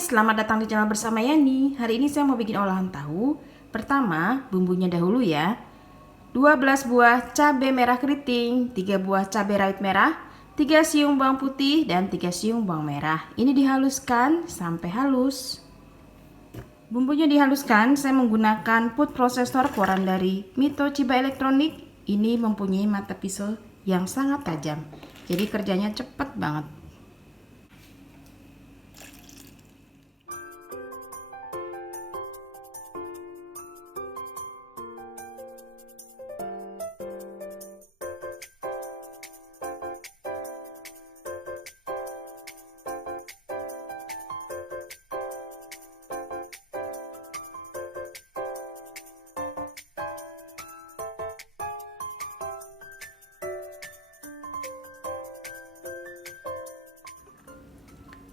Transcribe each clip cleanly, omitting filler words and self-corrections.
selamat datang di channel bersama Yani. Hari ini saya mau bikin olahan tahu. Pertama, bumbunya dahulu ya. 12 buah cabai merah keriting, 3 buah cabai rawit merah, 3 siung bawang putih, dan 3 siung bawang merah. Ini dihaluskan sampai halus. Bumbunya dihaluskan, saya menggunakan food processor keluaran dari Mito Chiba Elektronik. Ini mempunyai mata pisau yang sangat tajam, jadi kerjanya cepet banget.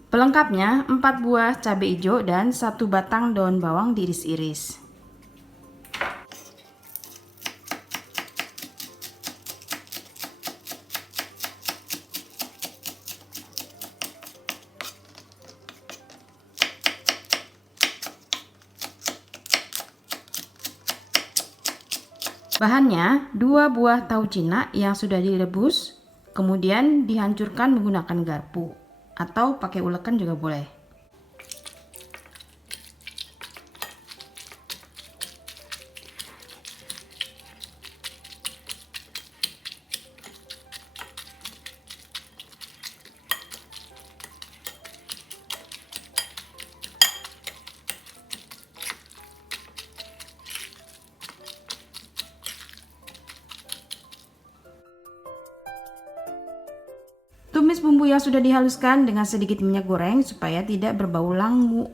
Pelengkapnya 4 buah cabai hijau dan 1 batang daun bawang diiris-iris. Bahannya 2 buah tahu cina yang sudah direbus, kemudian dihancurkan menggunakan garpu atau pakai ulekan juga boleh. Tumis bumbu yang sudah dihaluskan dengan sedikit minyak goreng supaya tidak berbau langu.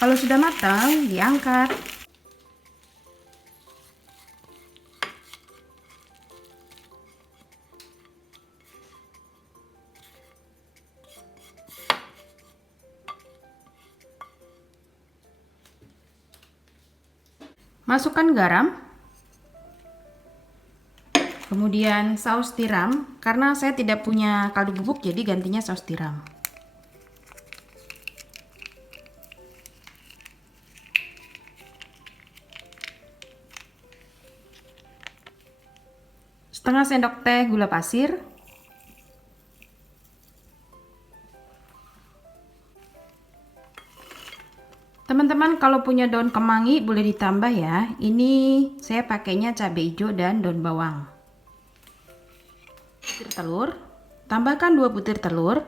Kalau sudah matang, diangkat. Masukkan garam, kemudian saus tiram. Karena saya tidak punya kaldu bubuk, jadi gantinya saus tiram. Setengah sendok teh gula pasir. Teman-teman kalau punya daun kemangi boleh ditambah ya. Ini saya pakainya cabai hijau dan daun bawang. Butir telur. Tambahkan 2 butir telur.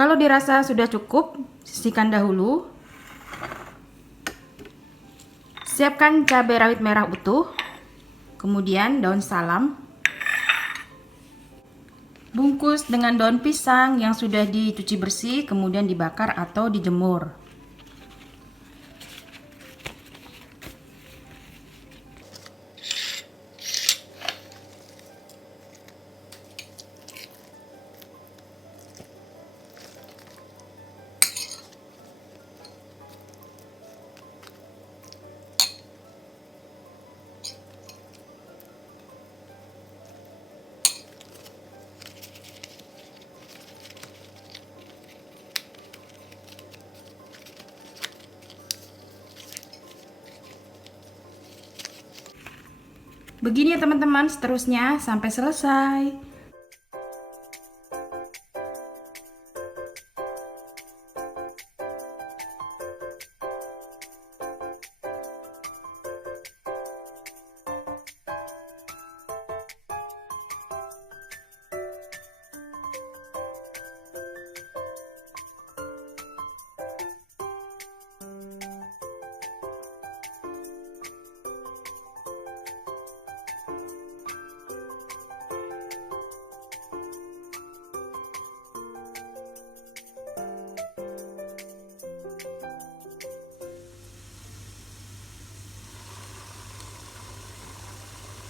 Kalau dirasa sudah cukup, sisihkan dahulu. Siapkan cabai rawit merah utuh, kemudian daun salam. Bungkus dengan daun pisang yang sudah dicuci bersih, kemudian dibakar atau dijemur. Begini ya teman-teman, seterusnya sampai selesai.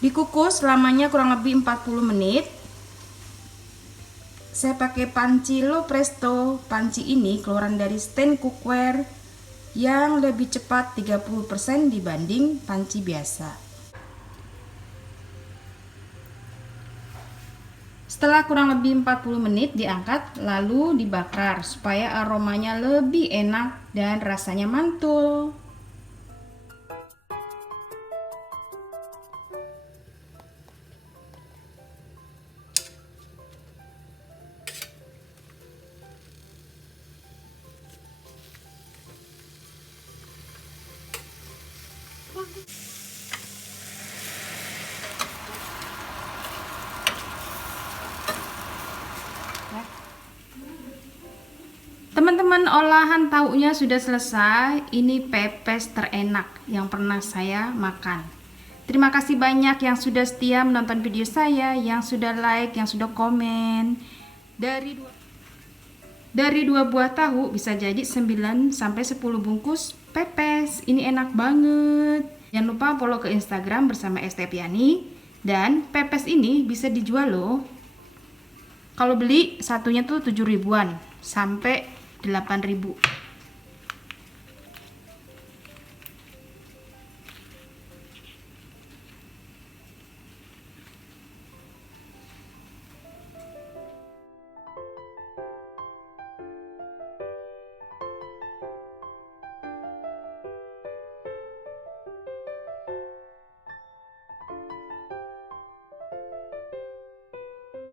Dikukus lamanya kurang lebih 40 menit. Saya pakai panci low presto. Panci ini keluaran dari stand cookware yang lebih cepat 30% dibanding panci biasa. Setelah kurang lebih 40 menit diangkat lalu dibakar supaya aromanya lebih enak dan rasanya mantul. Teman-teman, olahan tahunya sudah selesai. Ini pepes terenak yang pernah saya makan. Terima kasih banyak yang sudah setia menonton video saya, yang sudah like, yang sudah komen. Dari 2 buah tahu bisa jadi 9 sampai 10 bungkus pepes. Ini enak banget. Jangan lupa follow ke Instagram bersama Estepiani. Dan pepes ini bisa dijual loh. Kalau beli satunya tuh 7 ribuan sampai 8 ribu.